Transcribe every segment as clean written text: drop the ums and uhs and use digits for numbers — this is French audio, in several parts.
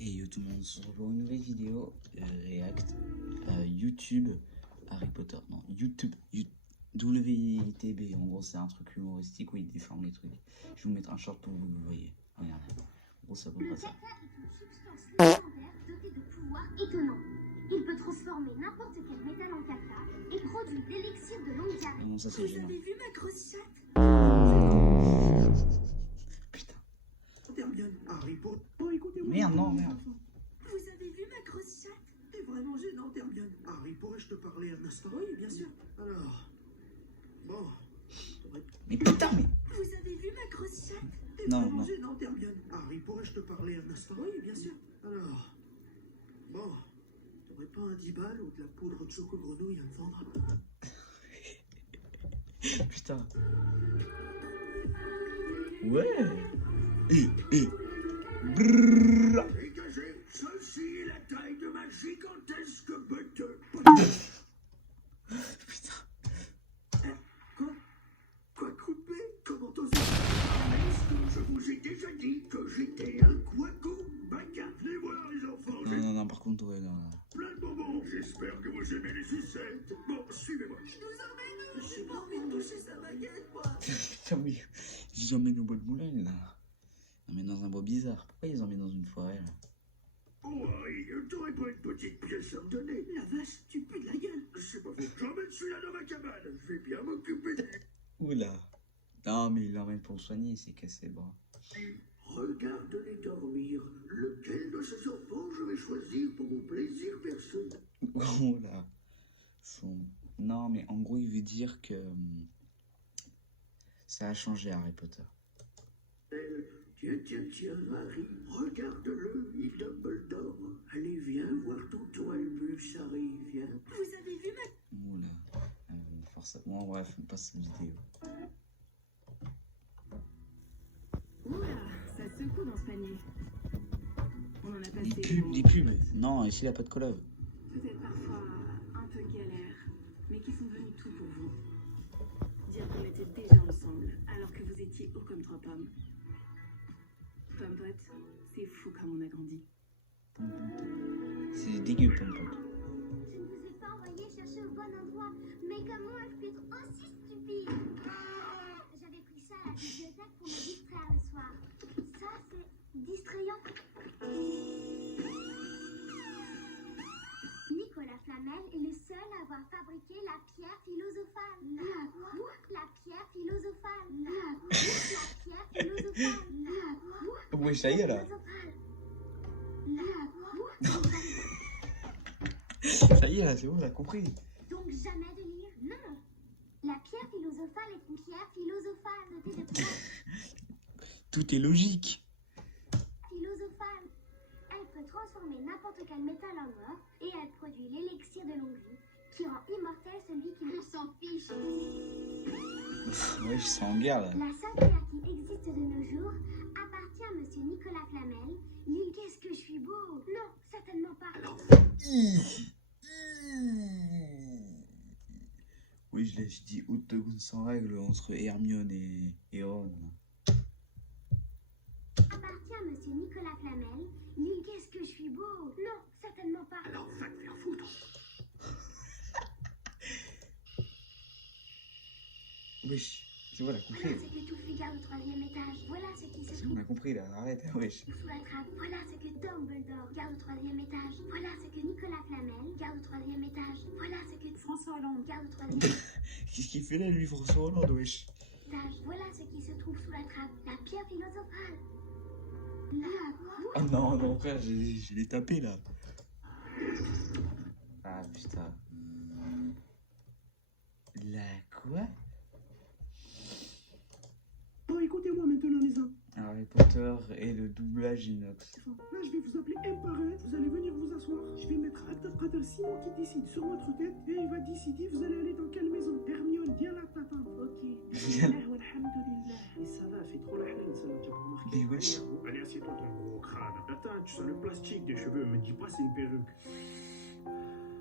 Et yo tout le monde, on se retrouve pour une nouvelle vidéo React YouTube Harry Potter. Non, YouTube WITB. En gros, c'est un truc humoristique où il déforme les trucs. Je vais vous mettre un short pour que vous le voyez. Regardez. En gros, ça peut pas ça. Le caca est une substance légendaire dotée de pouvoirs étonnants. Il peut transformer n'importe quel métal en caca et produit l'élixir de longue durée. Non, ça c'est Vous gênant. avez vu ma grosse chatte? Putain. Hermione, Harry Potter. Oh, écoutez-moi. Merde, non, merde. Vous avez vu ma grosse chatte? T'es vraiment gênant, Hermione. Harry, pourrais-je te parler un instant? Oui, bien sûr. Alors. Bon. Mais putain, mais. Vous avez vu ma grosse chatte? T'es Non, vraiment non. gênant, Hermione. Harry, pourrais-je te parler un instant? Oui, bien sûr. Alors. Bon. T'aurais pas un 10 balles ou de la poudre de choco-grenouille à me vendre? Putain. Ouais. Brrrr. Dégagez, ceci est la taille de ma gigantesque bête. Putain. Quoi couper? Comment oser? Est-ce que je vous ai déjà dit que j'étais un quacou? Baca, venez voir les enfants. Non, par contre, ouais, non. Plein de bonbons. J'espère que vous aimez les sucettes. Bon, suivez-moi. Il nous emmène. J'ai pas envie de toucher sa baguette, moi. Putain, mais ils emmènent au bois de Boulogne, là. Ils emmènent dans un bois bizarre. Pourquoi ils emmènent dans une forêt, là? Oh, Harry, t'aurais pas une petite pièce à me donner? La vache, tu pues de la gueule. C'est pas faux. J'emmène celui-là dans ma cabane. Je vais bien m'occuper de lui. Oula. Non, mais il l'emmène pour le soigner, il s'est cassé le bras. Regarde-les dormir. Lequel de ces enfants je vais choisir pour mon plaisir personnel? Oh là. Non, mais en gros, il veut dire que ça a changé Harry Potter. Tiens, Harry, regarde-le, il Dumbledore. Allez, viens voir tonton Albus, Harry, viens. Vous avez vu ma... Oula. Forcément, bref, on passe cette vidéo. Oula, ça secoue dans ce panier. On en a passé. Des pubs. Non, ici, il n'y a pas de collab. Peut-être parfois un peu galère, mais qui sont devenus tout pour vous. Dire qu'on était déjà ensemble, alors que vous étiez haut comme 3 pommes. Pomme-pote, c'est fou comme on a grandi. C'est dégueu, Pompon. Je ne vous ai pas envoyé chercher au bon endroit. Mais comment ai-je pu être aussi stupide? J'avais pris ça à la bibliothèque pour me distraire le soir. Ça, c'est distrayant. Nicolas Flamel est le seul à avoir fabriqué la pierre philosophale. La pierre philosophale. La pierre philosophale. Oui, ça y est, là. Ça y est, là, c'est bon, on a compris. Donc jamais de lire? Non. La pierre philosophale est une pierre philosophale dotée de pouvoirs Tout est logique. philosophale. Elle peut transformer n'importe quel métal en or et elle produit l'élixir de longue vie qui rend immortel celui qui s'en fiche. Ouais, je suis en guerre, là. La seule pierre qui existe de nos jours appartient à monsieur Nicolas Flamel. L'île, qu'est-ce que je suis beau? Non, certainement pas. Oui, je dis octogone sans règle entre Hermione et Ron. Appartient à monsieur Nicolas Flamel. L'île, qu'est-ce que je suis beau? Non, certainement pas. Alors, va te faire foutre. Wesh, c'est bon, on a compris. Voilà ce que tout figure au 3e étage. Voilà ce qui se C'est trouve bon, on a compris, là. Arrête, wesh. sous la trappe. Voilà ce que Dumbledore garde au 3e étage. Voilà ce que Nicolas Flamel garde au 3e étage. Voilà ce que François Hollande garde au 3e Qu'est-ce qu'il fait là, lui, François Hollande, wesh? étage. Voilà ce qui se trouve sous la trappe. La pierre philosophale. Ah non, frère, je l'ai tapé, là. Ah, putain. La quoi? Bon, écoutez-moi maintenant, les enfants. Harry Potter et le doublage inox. Là, je vais vous appeler un par un. Vous allez venir vous asseoir. Je vais mettre Abdelkader Simon qui décide sur votre tête. Et il va décider, vous allez aller dans quelle maison. Hermione, viens là, t'attends. Ok. Alhamdulillah. Et ça va, fait trop la haine, ça. Tu as pas remarqué? Mais wesh. Allez, assieds-toi ton gros crâne. Attends, tu sens le plastique des cheveux, me dis pas c'est une perruque.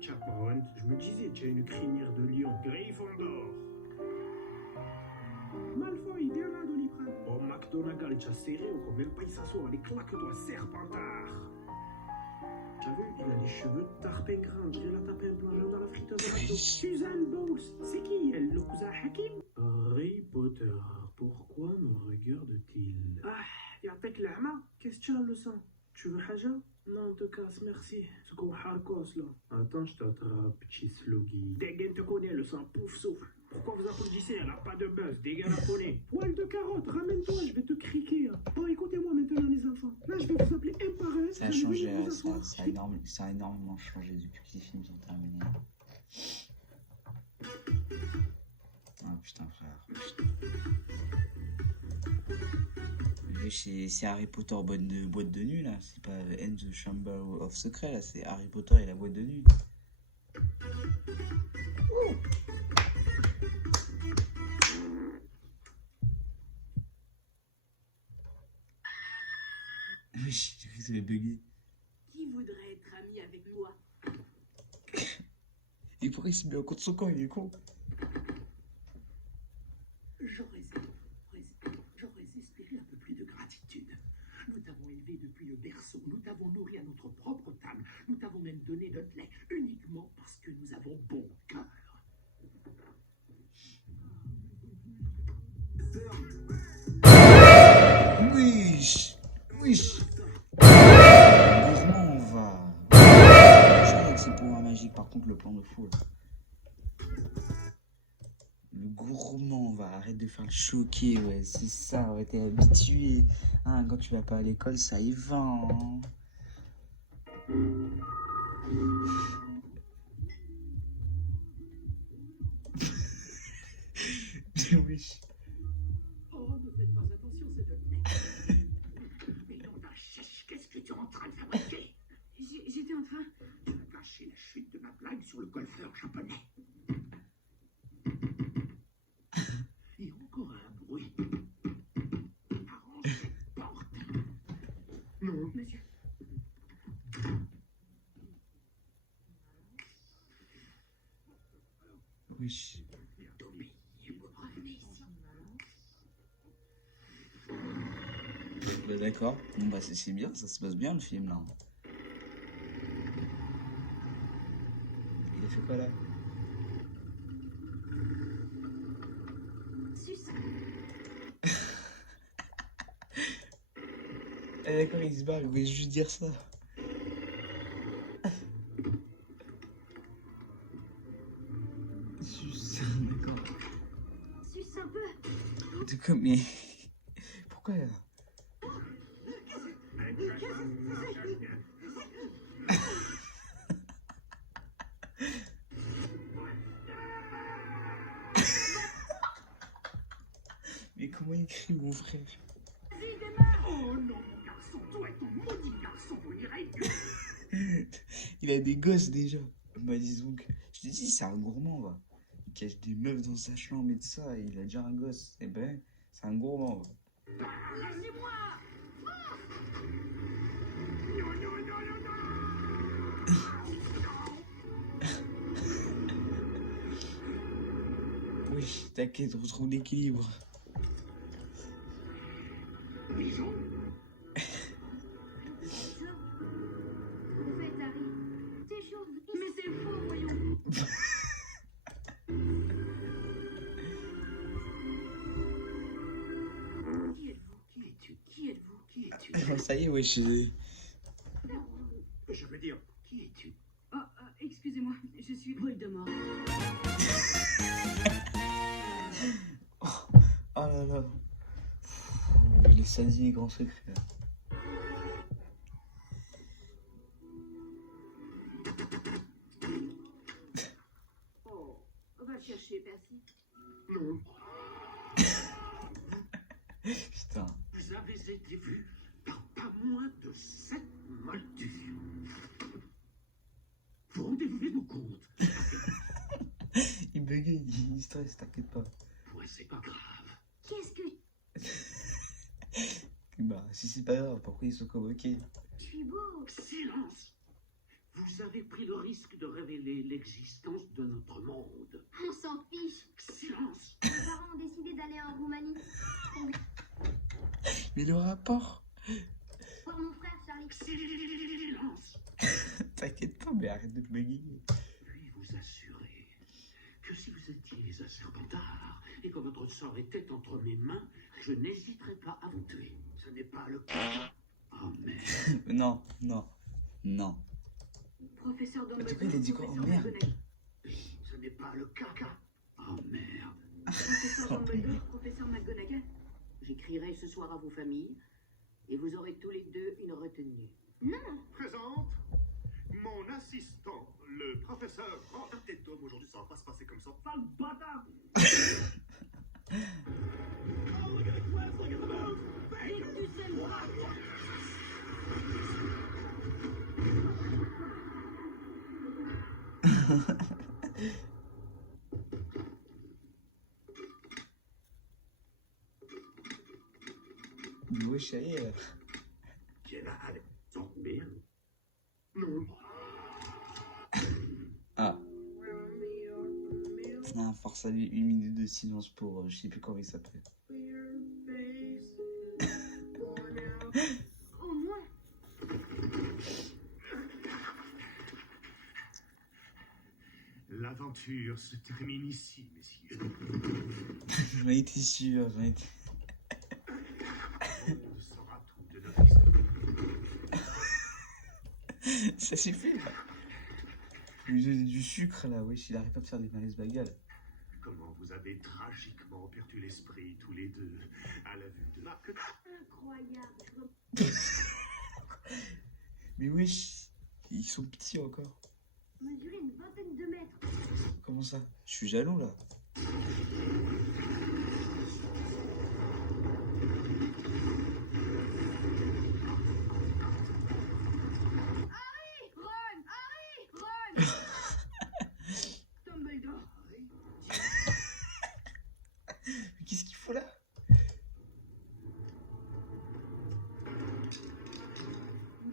Chaperon, je me disais, tu as une crinière de lion. Gryffondor. Malfoy, viens là, Doliprane. Oh, McDonagall, tu as serré ou quoi? Même pas il s'assoit, allez, claque-toi, serpentard. Il a les cheveux tarpin grands. Je la taper un plongeon dans la friteuse à McDo. Suzanne Bowles, c'est qui elle? Le cousin Hakim? Harry Potter, pourquoi me regarde-t-il? Ah, يعطيك العمى. Qu'est-ce que tu as le sang? Tu veux haja? Non, te casse, merci. C'est comme Harkos là. Attends, je t'attrape, petit sloggy. Dégaine te connaît, le sang pouf souffle. Pourquoi vous applaudissez? Elle a pas de buzz, dégaine la connaît. Poil de carotte, ramène-toi, je vais te criquer. Hein. Bon, écoutez-moi maintenant, les enfants. Là, je vais vous appeler un par un. Ça a changé, ça a énormément changé depuis que les films sont terminés. Ah putain, frère. C'est Harry Potter boîte de nuit là, c'est pas End the Chamber of Secret là, c'est Harry Potter et la boîte de nuit. Oui, j'ai cru que ça avait bugué. Qui voudrait être ami avec moi? Et pourquoi il s'est mis en contre son camp, il est con. J'aurais espéré un peu plus de gratitude. Nous t'avons élevé depuis le berceau, nous t'avons nourri à notre propre table, nous t'avons même donné notre lait uniquement parce que nous avons bon cœur. Wesh. Heureusement on va. Je crois que c'est pouvoir magique, par contre le plan de fou là. Le gourmand va, arrête de faire le choquer, ouais, c'est ça, ouais, t'es habitué. Hein, quand tu vas pas à l'école, ça y va. Hein. Wesh. Oh, ne faites pas attention, c'est notre lait. Mais non, ta chèche, qu'est-ce que tu es en train de fabriquer? J'étais en train... Tu as caché la chute de ma blague sur le golfeur japonais. Et encore un bruit. Arrange cette porte. Non. Monsieur, Wesh. Tommy, revenez ici. Bah, d'accord, bon bah c'est bien, ça se passe bien le film là. Il a fait quoi là? Suce. Ah d'accord, il se barre, il voulait juste dire ça. Suce, d'accord. Suce un peu. De quoi, mais... Pourquoi là? Mais comment il crie mon frère? Oh non, mon garçon, toi et ton maudit garçon, vous n'irez que... Il a des gosses déjà. Bah disons que... Je te dis, c'est un gourmand va. Il cache des meufs dans sa chambre et de ça, et il a déjà un gosse. Eh ben, c'est un gourmand va. Lâchez-moi! Oui, t'inquiète, retrouve l'équilibre. Pigeon? Vous faites, Harry. T'es chaud. mais c'est faux, voyons. Qui êtes-vous? Qui es-tu? Qui êtes-vous? Qui es-tu? Ça y est, ouais, Je veux dire, qui es-tu? Oh, excusez-moi, je suis Voldemort. Oh là là. Il est sadi, grand secret. Oh, va le chercher, Percy. Non. Putain. Vous avez été vu par pas moins de 7 moldus. Vous rendez-vous compte? Il buguait, il stresse, t'inquiète pas. Ouais, c'est pas grave. Qu'est-ce que... Bah, si c'est pas grave, pourquoi ils sont convoqués? Je suis beau. Silence! Vous avez pris le risque de révéler l'existence de notre monde. On s'en fiche. Silence! Mes parents ont décidé d'aller en Roumanie. Mais le rapport? Voir mon frère, Charlie. Silence! T'inquiète pas, mais arrête de bégayer. Puis vous assurer que si vous étiez un serpentard et que votre sort était entre mes mains, je n'hésiterais pas à vous tuer. Ce n'est pas le cas. Oh merde. Non, non, non. Professeur En tout cas, Dumbledore, il a dit quoi? Oh professeur merde. McGonagall. Ce n'est pas le cas. Oh merde. Professeur Dumbledore, professeur McGonagall. J'écrirai ce soir à vos familles et vous aurez tous les deux une retenue. Présente mon assistant, le professeur. Oh, tête d'homme, aujourd'hui, ça va pas se passer comme ça. Sale bâtard. Ouais, chérie. Quelle allez. Sans merde. Non. Ah. Ah, force à lui, 1 minute de silence pour je sais plus comment il s'appelle. Au moins. L'aventure se termine ici, messieurs. J'en ai été sûr, j'en ai été. Le monde saura tout de notre histoire. Ça suffit là. Il lui donne du sucre là, wesh, il arrête pas de faire des malaises bagales. Comment vous avez tragiquement perdu l'esprit tous les deux à la vue de la... Incroyable. Mais wesh, ils sont petits encore. Mesurer une vingtaine de mètres. Comment ça? Je suis jaloux là. Dumbledore. Mais qu'est-ce qu'il faut là?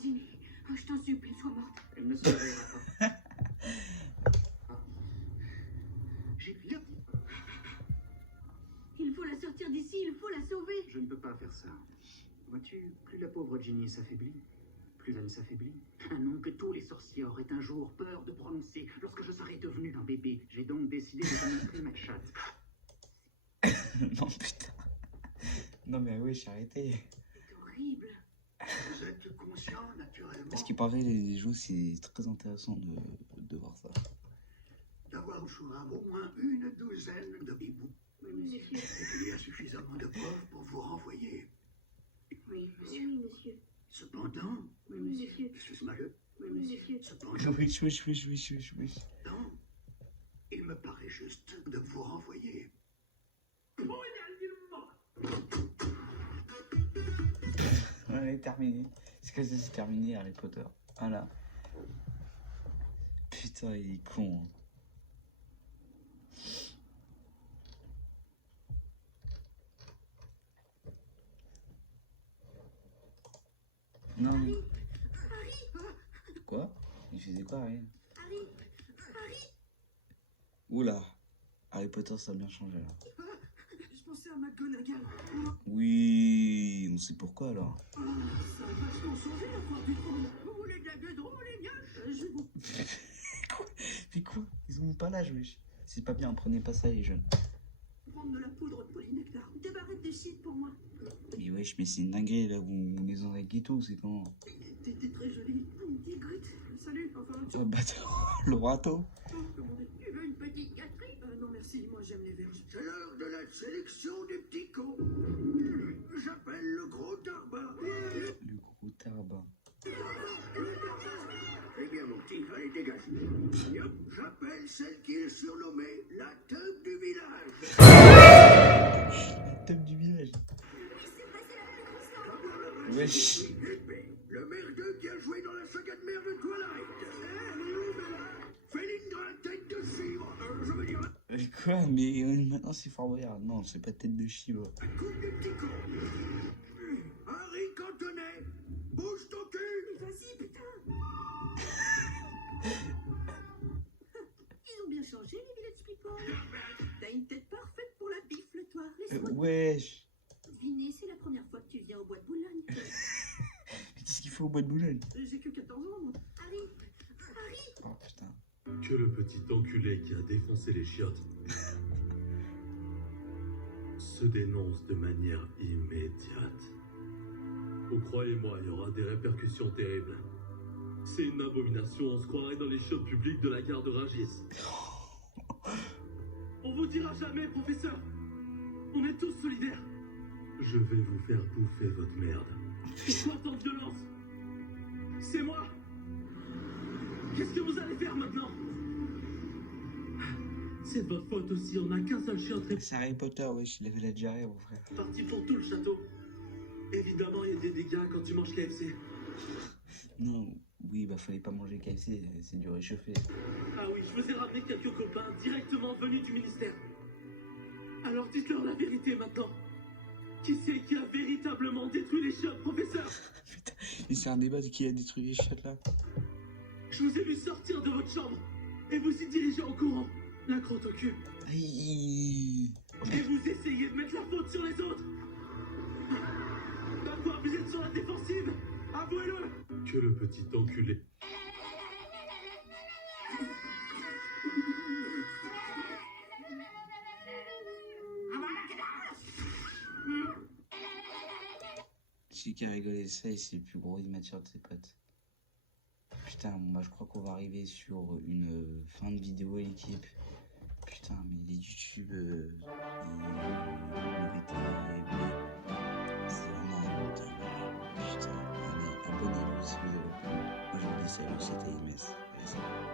Ginny, oh, je t'en supplie, sois morte. Elle ne se réveillera pas. Ah. J'ai bien dit. Il faut la sortir d'ici, il faut la sauver. Je ne peux pas faire ça. Vois-tu, plus la pauvre Ginny s'affaiblit, plus l'âme s'affaiblit. Un nom que tous les sorciers auraient un jour peur de prononcer lorsque je serai devenu un bébé. J'ai donc décidé de t'annoncer ma chatte. Non putain. Non mais wesh, arrêtez. C'est horrible. Vous êtes conscient, naturellement, Parce qu'il paraît les jeux, c'est très intéressant de voir ça. d'avoir sous un au moins une douzaine de bibous. Oui, monsieur. Et qu'il y a suffisamment de preuves pour vous renvoyer. Oui, monsieur. Oui, monsieur. Cependant, Oui, monsieur. excuse-moi, Oui, monsieur. cependant, Wesh, wesh, wesh, wesh, wesh, wesh. il me paraît juste de vous renvoyer. Ouais, terminé. C'est que ça c'est terminé Harry Potter. Voilà. Putain, il est con. Hein. Non. mais- Quoi? Il faisait quoi, Harry? Harry, Oula. Harry Potter, ça a bien changé là. Je pensais à McGonagall. Oui, on sait pourquoi alors. Ça a vachement changé la fois du trône. Vous voulez de la gueudron, les gars? Je vous Mais quoi? Ils ont pas l'âge, wesh. C'est pas bien, prenez pas ça les jeunes. prendre de la poudre de polynectar. Des barrettes de shit pour moi. Mais wesh, mais c'est une dinguerie là où on est dans un ghetto, c'est comment? T'étais très jolie. Tigritte. Salut, enfin. Oh bâtard, le râteau. Commandez. Tu veux une petite gâterie? Non merci, moi j'aime les verges. C'est l'heure de la sélection des petits cons. J'appelle le gros tarbin. Le gros tarbin. Eh bien, mon petit, allez, dégage. Yop, j'appelle celle qui est surnommée la teub du village. La tête du village. Wesh. Le merdeux qui a joué dans la saga de merde de Twilight. Féline dans la tête de chivre. Je veux dire, Mais quoi? Mais maintenant c'est Fort Boyard. Non, c'est pas tête de chivre. un coup de petit con. Harry Cantonnet, bouge ton cul. Vas-y, putain. Ils ont bien changé, les Village People. T'as une tête parfaite pour la bifle, toi. Laisse-moi Wesh. deviner, c'est la première fois que tu viens au bois de Boulogne. Mais qu'est-ce qu'il fait au bois de Boulogne? J'ai que 14 ans, moi. Harry, Que le petit enculé qui a défoncé les chiottes se dénonce de manière immédiate. Oh, croyez-moi, il y aura des répercussions terribles. C'est une abomination, on se croirait dans les chiottes publiques de la gare de Rungis. On vous dira jamais, professeur. On est tous solidaires. Je vais vous faire bouffer votre merde. Pourquoi tant de violence? C'est moi. Qu'est-ce que vous allez faire maintenant? C'est de votre faute aussi, on n'a qu'un seul chien très C'est Harry Potter, wesh, il avait la diarrhée, mon frère. parti pour tout le château. Évidemment, il y a des dégâts quand tu manges KFC. Non, oui, bah fallait pas manger KFC, c'est du réchauffé. Ah oui, je vous ai ramené quelques copains directement venus du ministère. Alors dites-leur la vérité maintenant. Qui c'est qui a véritablement détruit les chiottes, professeur? Putain, mais c'est un débat de qui a détruit les chiottes là. Je vous ai vu sortir de votre chambre et vous y diriger en courant, la crotte au cul. Aïe. Et vous essayez de mettre la faute sur les autres. Bah quoi, vous êtes sur la défensive? Avouez-le. Que le petit enculé. Celui qui a rigolé ça, et c'est le plus gros immature de ses potes. Putain, bon, bah, je crois qu'on va arriver sur une fin de vidéo, l'équipe. Putain, mais les YouTube, le VTB, c'est vraiment un dingue. Putain, allez, abonnez-vous si vous avez pas. Moi, je vous dis salut, c'était Imes. Allez, salut.